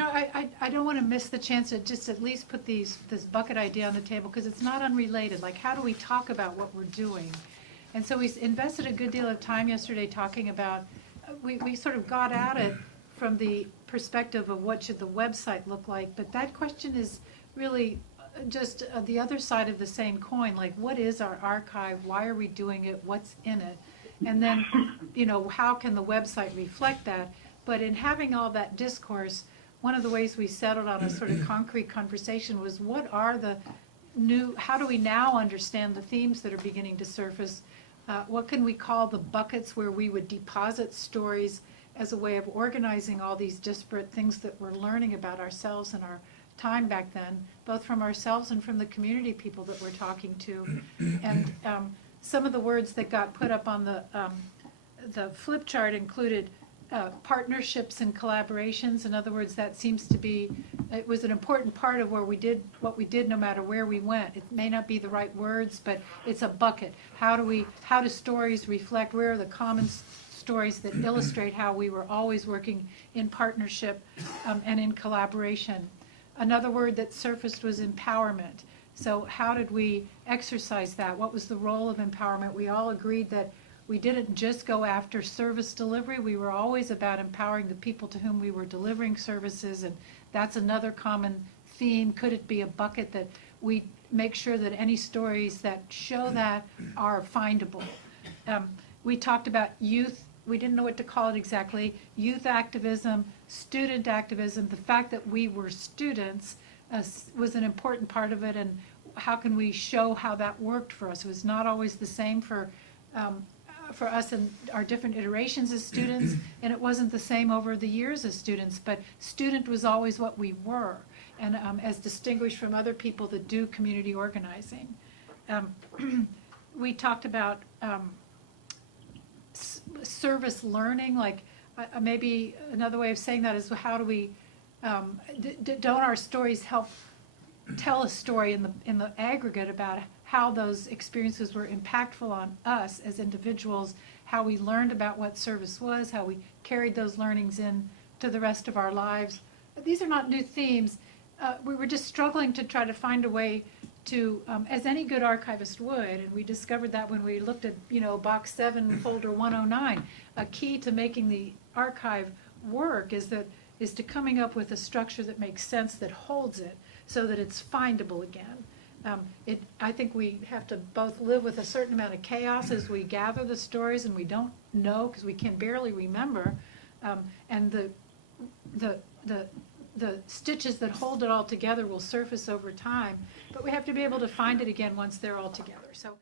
I don't want to miss the chance to just at least put this bucket idea on the table, because it's not unrelated. Like, how do we talk about what we're doing? And so we invested a good deal of time yesterday talking about, we sort of got at it from the perspective of what should the website look like, but that question is really just the other side of the same coin. Like, what is our archive? Why are we doing it? What's in it? And then, how can the website reflect that? But in having all that discourse, one of the ways we settled on a sort of concrete conversation was, what are the how do we now understand the themes that are beginning to surface? What can we call the buckets where we would deposit stories as a way of organizing all these disparate things that we're learning about ourselves and our time back then, both from ourselves and from the community people that we're talking to. And some of the words that got put up on the flip chart included partnerships and collaborations. In other words, that seems to be, it was an important part of what we did no matter where we went. It may not be the right words, but it's a bucket. How do stories reflect, where are the common stories that illustrate how we were always working in partnership and in collaboration? Another word that surfaced was empowerment. So how did we exercise that? What was the role of empowerment? We all agreed that we didn't just go after service delivery. We were always about empowering the people to whom we were delivering services, and that's another common theme. Could it be a bucket that we make sure that any stories that show that are findable? We talked about youth. We didn't know what to call it exactly. Youth activism, student activism, the fact that we were students was an important part of it, and how can we show how that worked for us? It was not always the same for us and our different iterations as students, and it wasn't the same over the years as students, but student was always what we were, and as distinguished from other people that do community organizing. We talked about service learning, like maybe another way of saying that is, how do we, don't our stories help tell a story in the aggregate about how those experiences were impactful on us as individuals, how we learned about what service was, how we carried those learnings in to the rest of our lives. These are not new themes. We were just struggling to try to find a way to, as any good archivist would, and we discovered that when we looked at, box 7, folder 109, a key to making the archive work is to coming up with a structure that makes sense, that holds it, so that it's findable again. I think we have to both live with a certain amount of chaos as we gather the stories, and we don't know because we can barely remember, and the stitches that hold it all together will surface over time, but we have to be able to find it again once they're all together. So